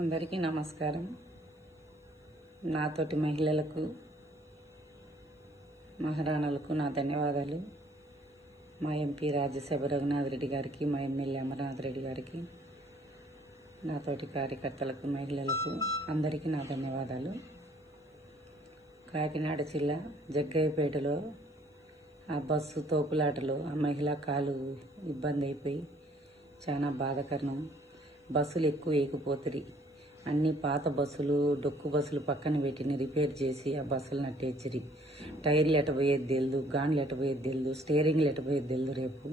అందరికీ నమస్కారం. నాతోటి మహిళలకు, మహారాణులకు నా ధన్యవాదాలు. మా ఎంపీ రాజ్యసభ రఘునాథ్ రెడ్డి గారికి, మా ఎమ్మెల్యే అమర్నాథ్ రెడ్డి గారికి, నాతోటి కార్యకర్తలకు, మహిళలకు అందరికీ నా ధన్యవాదాలు. కాకినాడ జిల్లా జగ్గయ్యపేటలో ఆ బస్సు తోపులాటలో ఆ మహిళ కాలు ఇబ్బంది అయిపోయి చాలా బాధాకరం. బస్సులు ఎక్కువ వేయకపోతుంది. అన్ని పాత బస్సులు, డొక్కు బస్సులు పక్కన పెట్టిన రిపేర్ చేసి ఆ బస్సులు నట్టేచ్చిరి. టైర్లు ఎట్టబోయేది తెలియదు, గాన్లు ఎట్టబోయేది తెలియదు, స్టీరింగ్లు ఎట్టబోయేది తెలియదు. రేపు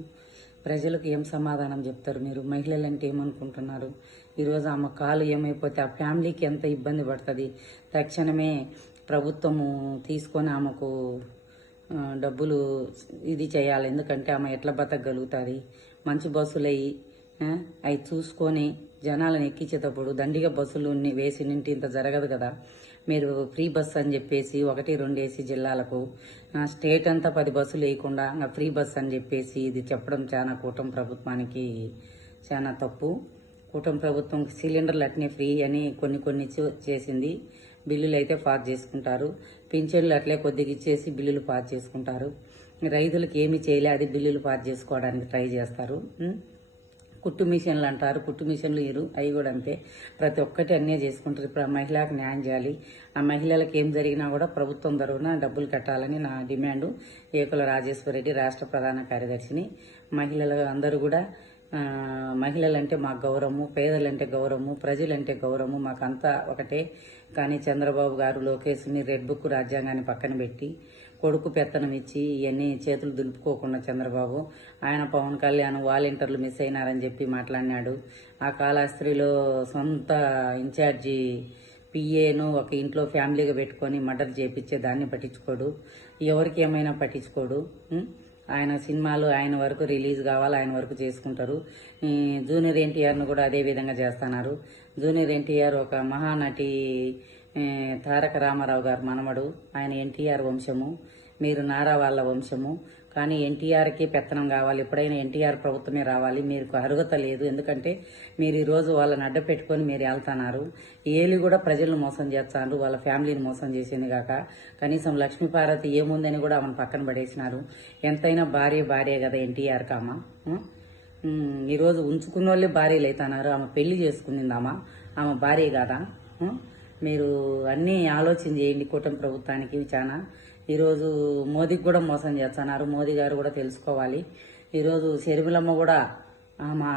ప్రజలకు ఏం సమాధానం చెప్తారు మీరు? మహిళలు అంటే ఏమనుకుంటున్నారు? ఈరోజు ఆమె కాలు ఏమైపోతే ఆ ఫ్యామిలీకి ఎంత ఇబ్బంది పడుతుంది. తక్షణమే ప్రభుత్వము తీసుకొని ఆమెకు డబ్బులు ఇది చేయాలి. ఎందుకంటే ఆమె ఎట్లా బతకగలుగుతుంది? మంచి బస్సులు అవి చూసుకొని జనాలను ఎక్కించేటప్పుడు దండిగా బస్సులు వేసి నింటి ఇంత జరగదు కదా. మీరు ఫ్రీ బస్ అని చెప్పేసి 1-2 వేసి జిల్లాలకు స్టేట్ అంతా 10 బస్సులు వేయకుండా ఫ్రీ బస్ అని చెప్పేసి ఇది చెప్పడం చాలా కూటమి ప్రభుత్వానికి చాలా తప్పు. కూటమి ప్రభుత్వం సిలిండర్లు అట్నే ఫ్రీ అని కొన్ని చేసింది. బిల్లులు అయితే పాస్ చేసుకుంటారు. పింఛన్లు అట్లే కొద్దిగా ఇచ్చేసి బిల్లులు పాస్ చేసుకుంటారు. రైతులకు ఏమీ చేయలే, అది బిల్లులు పాస్ చేసుకోవడానికి ట్రై చేస్తారు. కుట్టు మిషన్లు అంటారు, కుట్టు మిషన్లు అవి కూడా అంతే. ప్రతి ఒక్కటి అన్నీ చేసుకుంటారు. ఇప్పుడు ఆ మహిళలకు న్యాయం చేయాలి. ఆ మహిళలకు ఏం జరిగినా కూడా ప్రభుత్వం తరఫున డబ్బులు కట్టాలని నా డిమాండు. ఏకుల రాజేశ్వరరెడ్డి, రాష్ట్ర ప్రధాన కార్యదర్శిని. మహిళలు అందరూ కూడా మహిళలంటే మాకు గౌరవము, పేదలంటే గౌరవము, ప్రజలంటే గౌరవము, మాకంతా ఒకటే. కానీ చంద్రబాబు గారు, లోకేష్ మీరు రెడ్ బుక్ రాజ్యాంగాన్ని పక్కన పెట్టి కొడుకు పెత్తనం ఇచ్చి ఇవన్నీ చేతులు దులుపుకోకుండా చంద్రబాబు ఆయన పవన్ కళ్యాణ్ వాలంటీర్లు మిస్ అయినారని చెప్పి మాట్లాడినాడు. ఆ కాళహస్త్రిలో సొంత ఇన్ఛార్జి పిఏను ఒక ఇంట్లో ఫ్యామిలీగా పెట్టుకొని మర్డర్ చేపించే దాన్ని పట్టించుకోడు. ఎవరికి ఏమైనా పట్టించుకోడు. ఆయన సినిమాలు ఆయన వరకు రిలీజ్ కావాలి, ఆయన వరకు చేసుకుంటారు. జూనియర్ ఎన్టీఆర్ను కూడా అదే విధంగా చేస్తున్నారు. జూనియర్ ఎన్టీఆర్ ఒక మహానటి తారక రామారావు గారు మనవడు. ఆయన ఎన్టీఆర్ వంశము, మీరు నారా వాళ్ళ వంశము. కానీ ఎన్టీఆర్కి పెత్తనం కావాలి. ఎప్పుడైనా ఎన్టీఆర్ ప్రభుత్వమే రావాలి. మీకు అర్హత లేదు. ఎందుకంటే మీరు ఈరోజు వాళ్ళని అడ్డ పెట్టుకొని మీరు వెళ్తున్నారు. ఏలి కూడా ప్రజలను మోసం చేస్తున్నారు, వాళ్ళ ఫ్యామిలీని మోసం చేసింది కాక కనీసం లక్ష్మీపార్వతి ఏముందని కూడా ఆమెను పక్కన పడేసినారు. ఎంతైనా భార్య కదా ఎన్టీఆర్ కామ. ఈరోజు ఉంచుకున్న వాళ్ళే భార్యలు అవుతున్నారు. ఆమె పెళ్లి చేసుకుందామా? ఆమె భార్య కాదా? మీరు అన్నీ ఆలోచన చేయండి. కూటమి ప్రభుత్వానికి చాలా ఈరోజు మోదీకి కూడా మోసం చేస్తున్నారు. మోదీ గారు కూడా తెలుసుకోవాలి. ఈరోజు షర్మిలమ్మ కూడా ఆమె